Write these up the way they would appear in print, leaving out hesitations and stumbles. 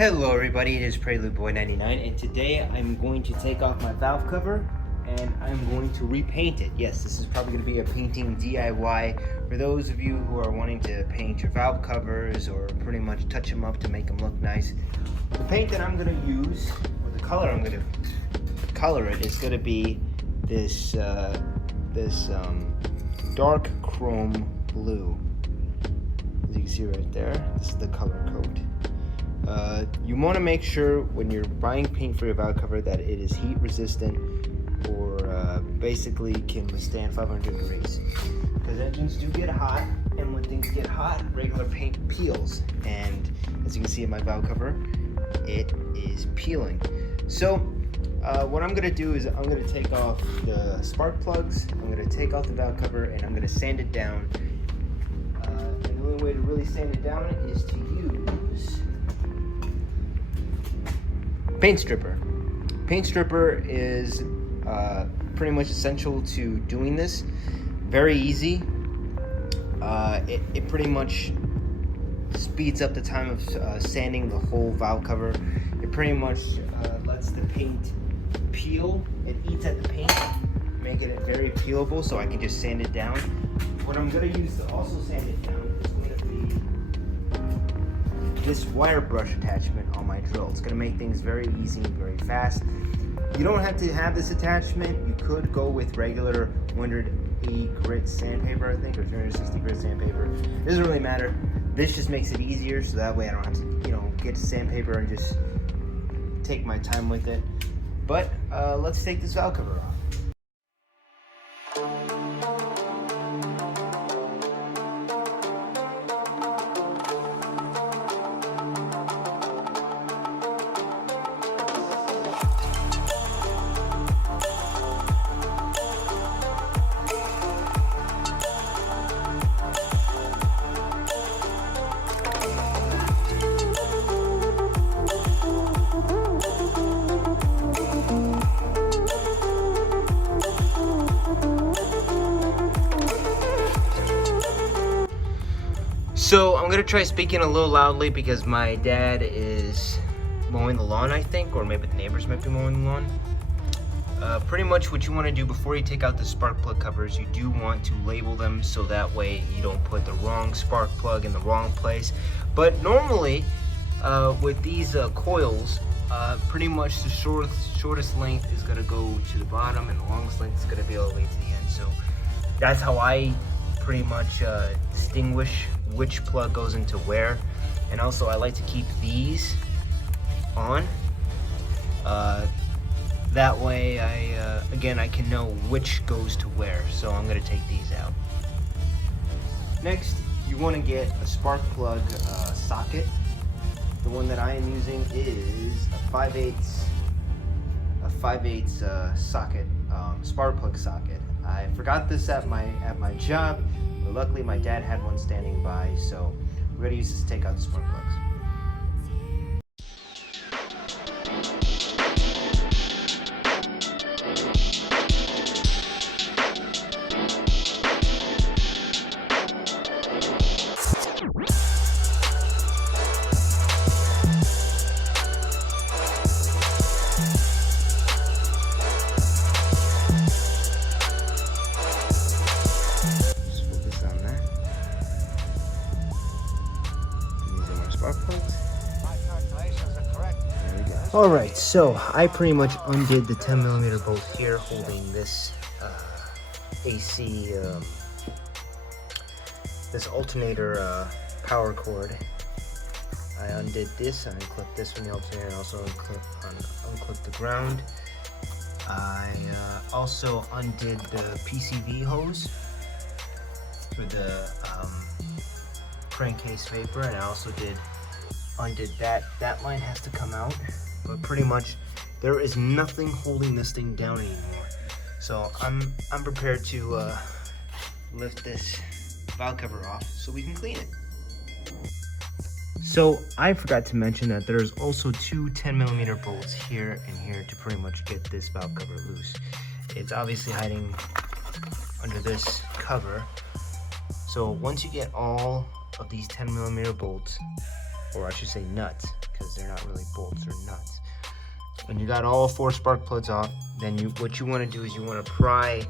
Hello everybody, it is Prelude Boy 99 and today I'm going to take off my valve cover and I'm going to repaint it. Yes, this is probably going to be a painting DIY for those of you who are wanting to paint your valve covers or pretty much touch them up to make them look nice. The paint that I'm going to use, or the color I'm going to color it, is going to be this dark chrome blue. As you can see right there, this is the color code. You want to make sure when you're buying paint for your valve cover that it is heat resistant or basically can withstand 500 degrees, because engines do get hot, and when things get hot, regular paint peels, and as you can see in my valve cover, it is peeling. So what I'm going to do is I'm going to take off the spark plugs, I'm going to take off the valve cover, and I'm going to sand it down. And the only way to really sand it down is to use paint stripper. Paint stripper is pretty much essential to doing this. Very easy. It pretty much speeds up the time of sanding the whole valve cover. It pretty much lets the paint peel. It eats at the paint, making it very peelable, so I can just sand it down. What I'm going to use to also sand it down is going to be this wire brush attachment on my drill. It's going to make things very easy and very fast. You don't have to have this attachment. You could go with regular 180 grit sandpaper, I think, or 360 grit sandpaper. It doesn't really matter. This just makes it easier, so that way I don't have to, get sandpaper and just take my time with it. But let's take this valve cover off. So I'm gonna try speaking a little loudly because my dad is mowing the lawn, I think, or maybe the neighbors might be mowing the lawn. Pretty much what you want to do before you take out the spark plug covers, you do want to label them so that way you don't put the wrong spark plug in the wrong place. But normally with these coils, pretty much the shortest length is gonna go to the bottom and the longest length is gonna be all the way to the end. So that's how I pretty much distinguish which plug goes into where. And also I like to keep these on. That way I can know which goes to where. So I'm gonna take these out. Next, you want to get a spark plug socket. The one that I am using is a 5/8 socket, spark plug socket. I forgot this at my job, but luckily my dad had one standing by, so we're gonna use this to take out the spark plugs. Alright, so I pretty much undid the 10mm bolt here holding this AC, this alternator power cord. I undid this, I unclipped this from the alternator, and also unclipped the ground. I also undid the PCV hose for the crankcase vapor, and I also undid that. That line has to come out. But pretty much there is nothing holding this thing down anymore. So I'm prepared to lift this valve cover off so we can clean it. So I forgot to mention that there's also two 10mm bolts here and here to pretty much get this valve cover loose. It's obviously hiding under this cover. So once you get all of these 10mm bolts, or I should say nuts, because they're not really bolts or nuts. When you got all 4 spark plugs off, then what you want to do is you want to try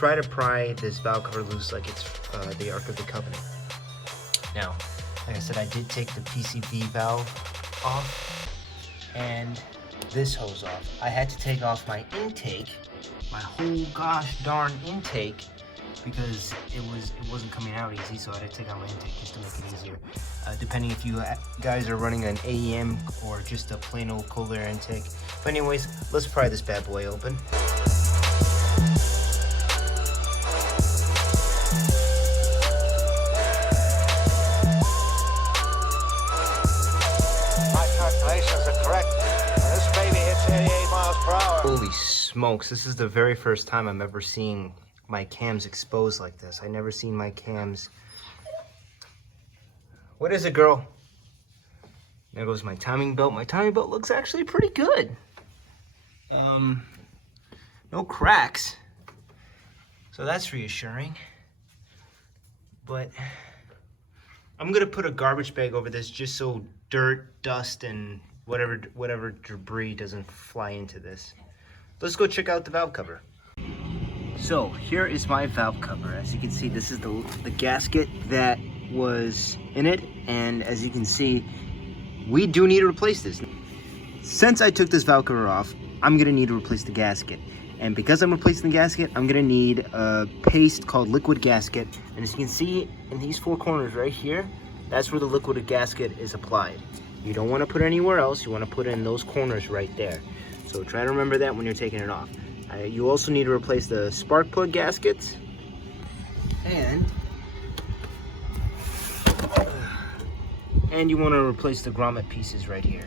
to pry this valve cover loose like it's the Ark of the Covenant. Now, like I said, I did take the PCV valve off and this hose off. I had to take off my intake, my whole gosh darn intake, because it wasn't coming out easy, so I had to take out my intake just to make it easier. Depending if you guys are running an AEM or just a plain old cold air intake. But anyways, let's pry this bad boy open. My calculations are correct. This baby hits 88 miles per hour. Holy smokes, this is the very first time I'm ever seeing my cams exposed like this. I never seen my cams. What is it, girl? There goes my timing belt. My timing belt looks actually pretty good. No cracks. So that's reassuring. But I'm gonna put a garbage bag over this just so dirt, dust, and whatever debris doesn't fly into this. Let's go check out the valve cover. So here is my valve cover. As you can see, this is the gasket that was in it, and as you can see, we do need to replace this. Since I took this valve cover off, I'm gonna need to replace the gasket. And because I'm replacing the gasket, I'm gonna need a paste called liquid gasket. And as you can see in these 4 corners right here, that's where the liquid gasket is applied. You don't wanna put it anywhere else, you wanna put it in those corners right there. So try to remember that when you're taking it off. You also need to replace the spark plug gaskets, and you want to replace the grommet pieces right here.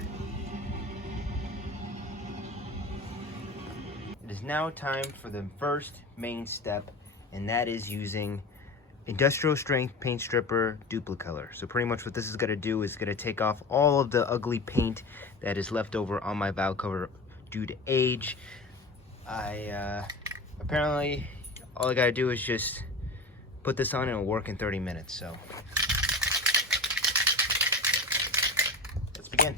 It is now time for the first main step, and that is using industrial strength paint stripper duplicolor. So pretty much what this is going to do is going to take off all of the ugly paint that is left over on my valve cover due to age. Apparently all I gotta do is just put this on and it'll work in 30 minutes, so let's begin.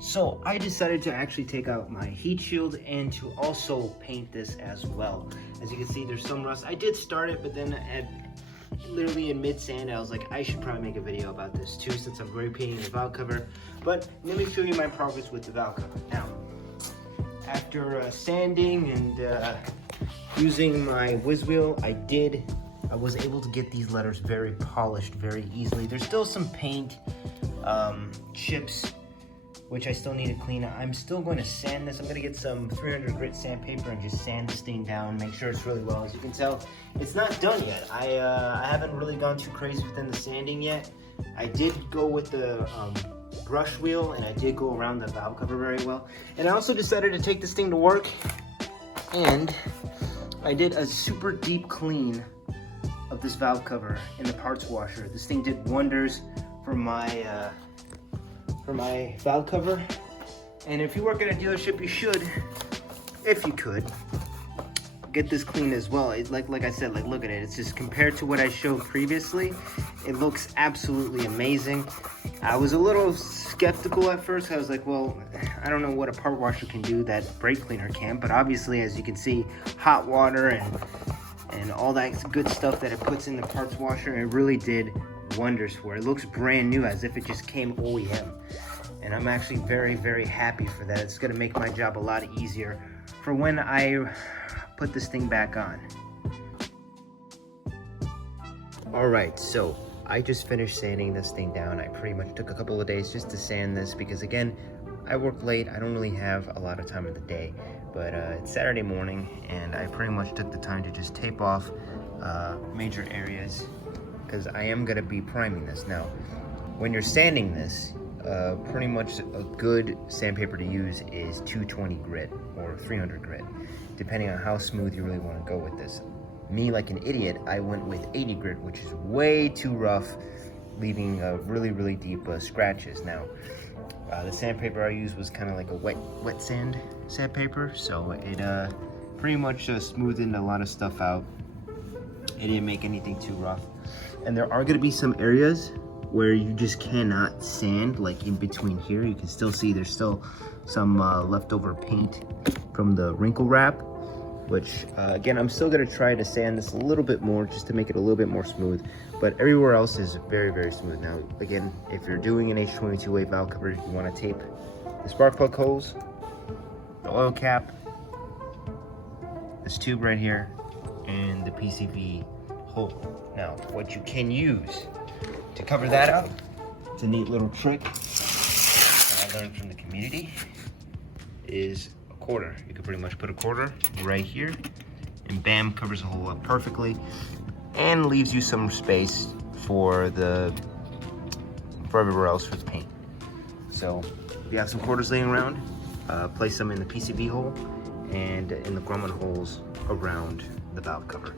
So I decided to actually take out my heat shield and to also paint this as well. As you can see, there's some rust. I did start it, but then literally in mid-sand, I was like, I should probably make a video about this too, since I'm repainting the valve cover. But let me show you my progress with the valve cover. Now, after sanding and using my whiz wheel, I was able to get these letters very polished very easily. There's still some paint chips, which I still need to clean up. I'm still going to sand this. I'm going to get some 300 grit sandpaper and just sand this thing down, make sure it's really well. As you can tell, it's not done yet. I haven't really gone too crazy within the sanding yet. I did go with the brush wheel, and I did go around the valve cover very well. And I also decided to take this thing to work, and I did a super deep clean of this valve cover in the parts washer. This thing did wonders for my valve cover. And if you work at a dealership, you should, if you could, get this clean as well. Like I said, look at it. It's just compared to what I showed previously, it looks absolutely amazing. I was a little skeptical at first. I was like, well, I don't know what a part washer can do that brake cleaner can, but obviously, as you can see, hot water and all that good stuff that it puts in the parts washer, it really did wonders for it. It looks brand new, as if it just came OEM. And I'm actually very, very happy for that. It's gonna make my job a lot easier for when I put this thing back on. All right, so I just finished sanding this thing down. I pretty much took a couple of days just to sand this because, again, I work late. I don't really have a lot of time in the day, but it's Saturday morning and I pretty much took the time to just tape off major areas because I am gonna be priming this. Now, when you're sanding this, pretty much a good sandpaper to use is 220 grit or 300 grit, depending on how smooth you really want to go with this. Me, like an idiot, I went with 80 grit, which is way too rough, leaving really, really deep scratches. Now, the sandpaper I used was kind of like a wet sand sandpaper, so it pretty much smoothed a lot of stuff out. It didn't make anything too rough. And there are going to be some areas where you just cannot sand, like in between here. You can still see there's still some leftover paint from the wrinkle wrap, which again, I'm still gonna try to sand this a little bit more just to make it a little bit more smooth, but everywhere else is very, very smooth. Now, again, if you're doing an H22a valve cover, you wanna tape the spark plug holes, the oil cap, this tube right here, and the PCV hole. Now, what you can use to cover that up, it's a neat little trick that I learned from the community, is a quarter. You can pretty much put a quarter right here and bam, covers the hole up perfectly and leaves you some space for everywhere else for the paint. So if you have some quarters laying around, place them in the PCV hole and in the grommet holes around the valve cover.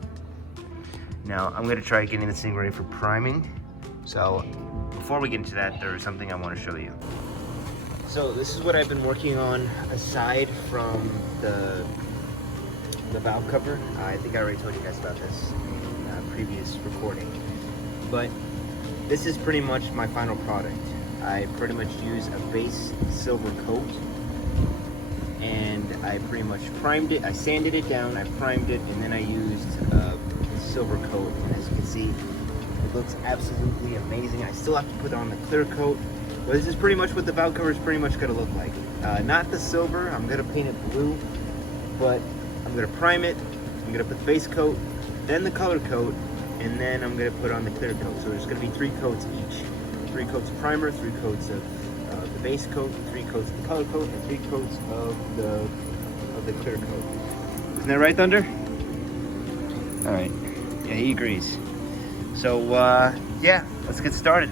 Now I'm gonna try getting this thing ready for priming. So before we get into that, there's something I want to show you. So this is what I've been working on aside from the valve cover. I think I already told you guys about this in a previous recording. But this is pretty much my final product. I pretty much use a base silver coat and I pretty much primed it. I sanded it down, I primed it, and then I used silver coat. And as you can see, it looks absolutely amazing. I still have to put on the clear coat, but this is pretty much what the valve cover is pretty much gonna look like. Not the silver, I'm gonna paint it blue, but I'm gonna prime it, I'm gonna put the base coat, then the color coat, and then I'm gonna put on the clear coat. So there's gonna be 3 coats each. 3 coats of primer, 3 coats of the base coat, 3 coats of the color coat, and 3 coats of the clear coat. Isn't that right, Thunder? All right, yeah, he agrees. So yeah, let's get started.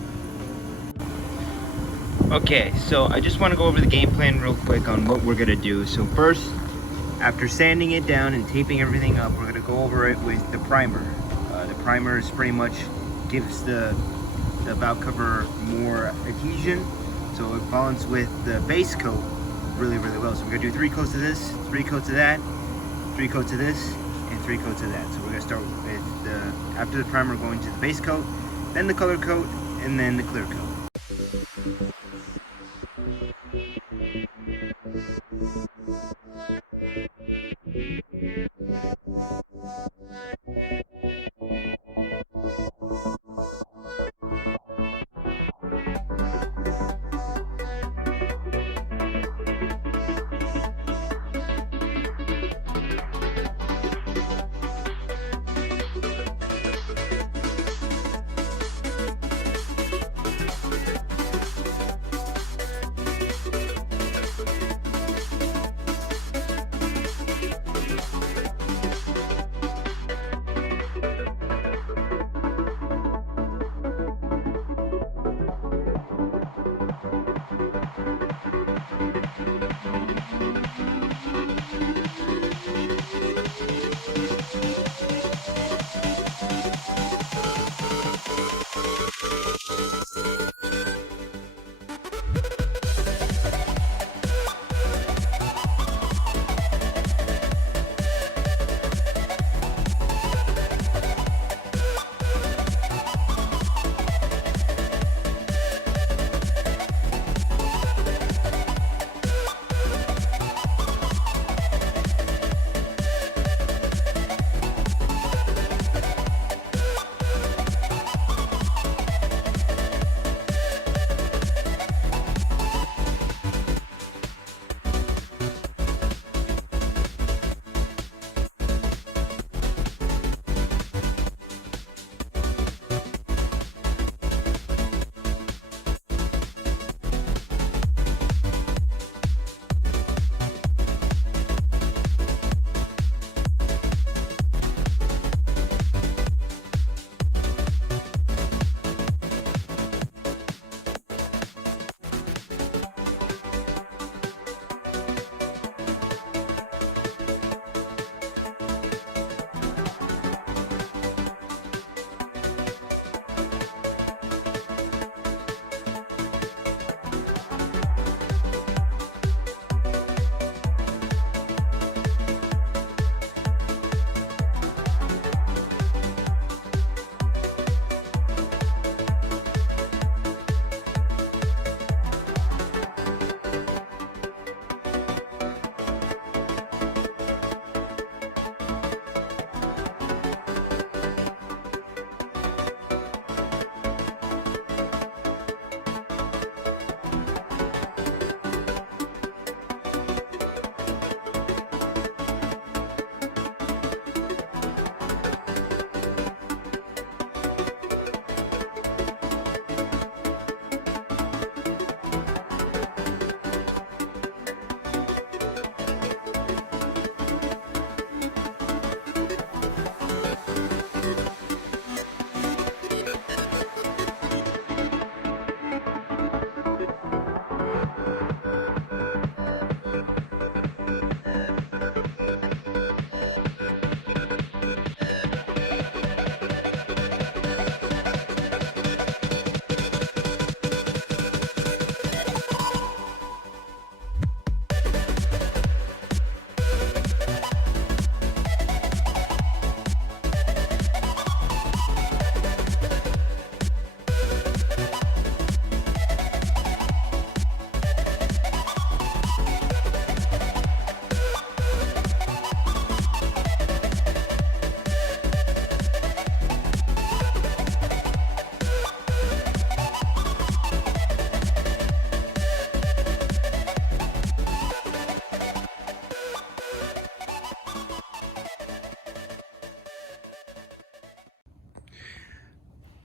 Okay, so I just want to go over the game plan real quick on what we're gonna do. So first, after sanding it down and taping everything up, we're gonna go over it with the primer. The primer is pretty much gives the valve cover more adhesion, so it bonds with the base coat really, really well. So we're gonna do 3 coats of this, 3 coats of that, 3 coats of this, and 3 coats of that. So we're gonna start with after the primer, going to the base coat, then the color coat, and then the clear coat.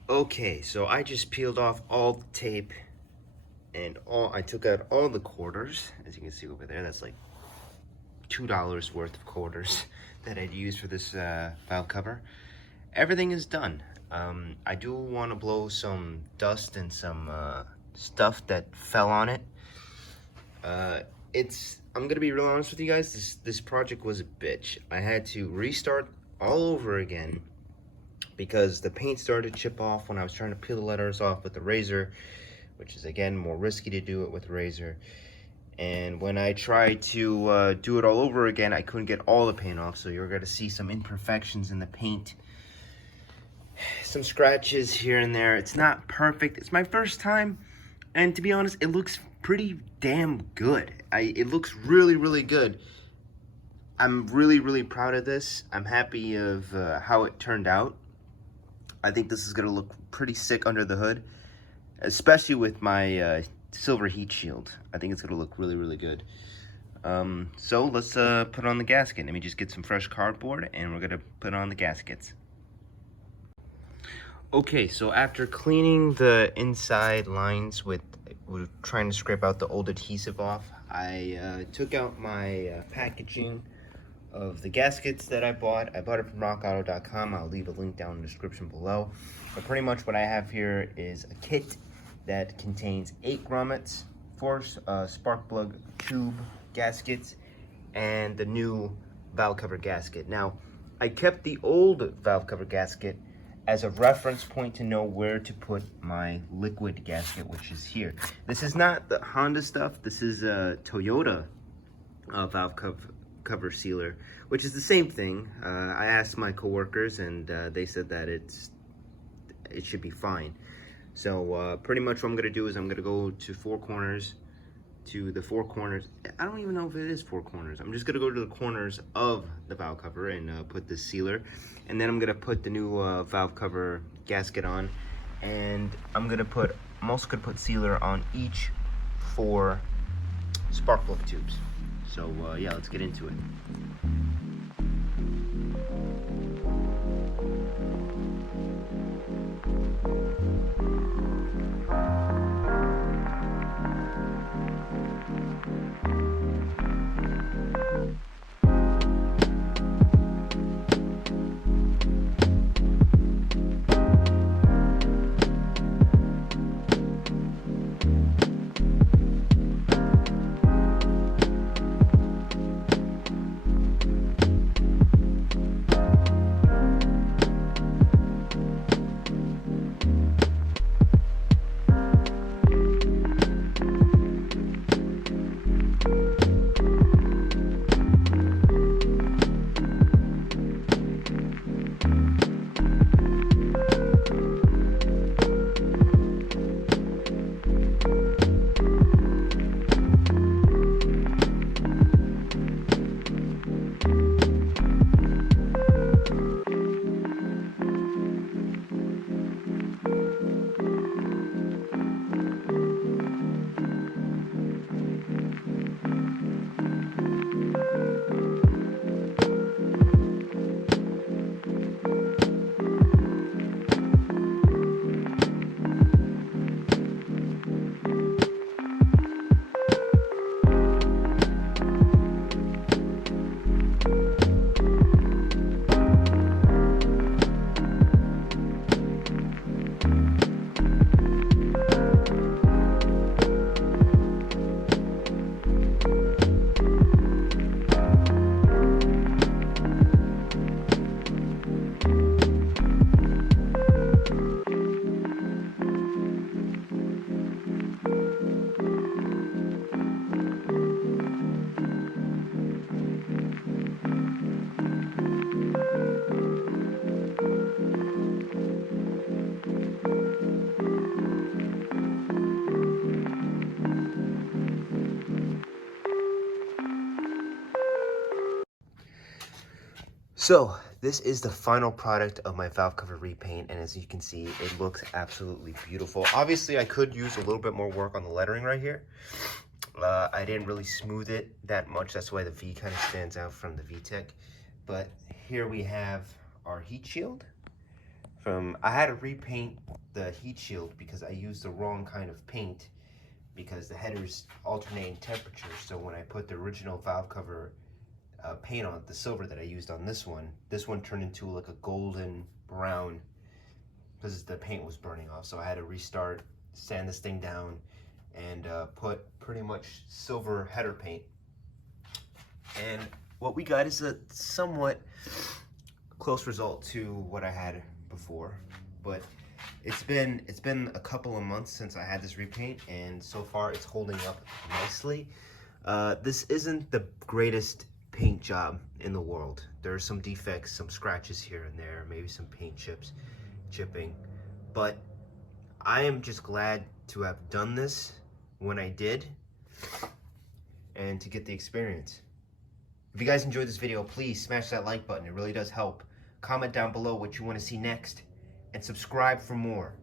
Okay, so I just peeled off all the tape and I took out all the quarters. As you can see over there, that's like $2 worth of quarters that I'd used for this valve cover. Everything is done. I do want to blow some dust and some stuff that fell on it. I'm gonna be real honest with you guys, this project was a bitch. I had to restart all over again because the paint started to chip off when I was trying to peel the letters off with the razor, which is again more risky to do it with a razor. And when I tried to do it all over again, I couldn't get all the paint off, so you're gonna see some imperfections in the paint. Some scratches here and there. It's not perfect. It's my first time, and to be honest, it looks pretty damn good. It looks really, really good. I'm really, really proud of this. I'm happy of how it turned out. I think this is gonna look pretty sick under the hood, especially with my silver heat shield. I think it's gonna look really, really good. So let's put on the gasket. Let me just get some fresh cardboard and we're gonna put on the gaskets. Okay, so after cleaning the inside lines with trying to scrape out the old adhesive off, I took out my packaging of the gaskets that I bought. I bought it from rockauto.com. I'll leave a link down in the description below. But pretty much what I have here is a kit that contains 8 grommets, 4 spark plug tube gaskets, and the new valve cover gasket. Now, I kept the old valve cover gasket as a reference point to know where to put my liquid gasket, which is here. This is not the Honda stuff. This is a Toyota valve cover sealer, which is the same thing. I asked my coworkers and they said that it should be fine. So pretty much what I'm gonna do is I'm gonna go to the 4 corners. I don't even know if it is 4 corners. I'm just gonna go to the corners of the valve cover and put this sealer, and then I'm gonna put the new valve cover gasket on, and I'm also gonna put sealer on each 4 spark plug tubes. So yeah, let's get into it. So this is the final product of my valve cover repaint, and as you can see, it looks absolutely beautiful. Obviously, I could use a little bit more work on the lettering right here. I didn't really smooth it that much. That's why the V kind of stands out from the VTEC. But here we have our heat shield I had to repaint the heat shield because I used the wrong kind of paint, because the headers alternate in temperature. So when I put the original valve cover paint on, the silver that I used on this one turned into like a golden brown because the paint was burning off. So I had to restart, sand this thing down, and put pretty much silver header paint. And what we got is a somewhat close result to what I had before, but it's been a couple of months since I had this repaint, and so far it's holding up nicely. This isn't the greatest paint job in the world. There are some defects, some scratches here and there, maybe some paint chipping, but I am just glad to have done this when I did and to get the experience. If you guys enjoyed this video, please smash that like button. It really does help. Comment down below what you want to see next, and subscribe for more.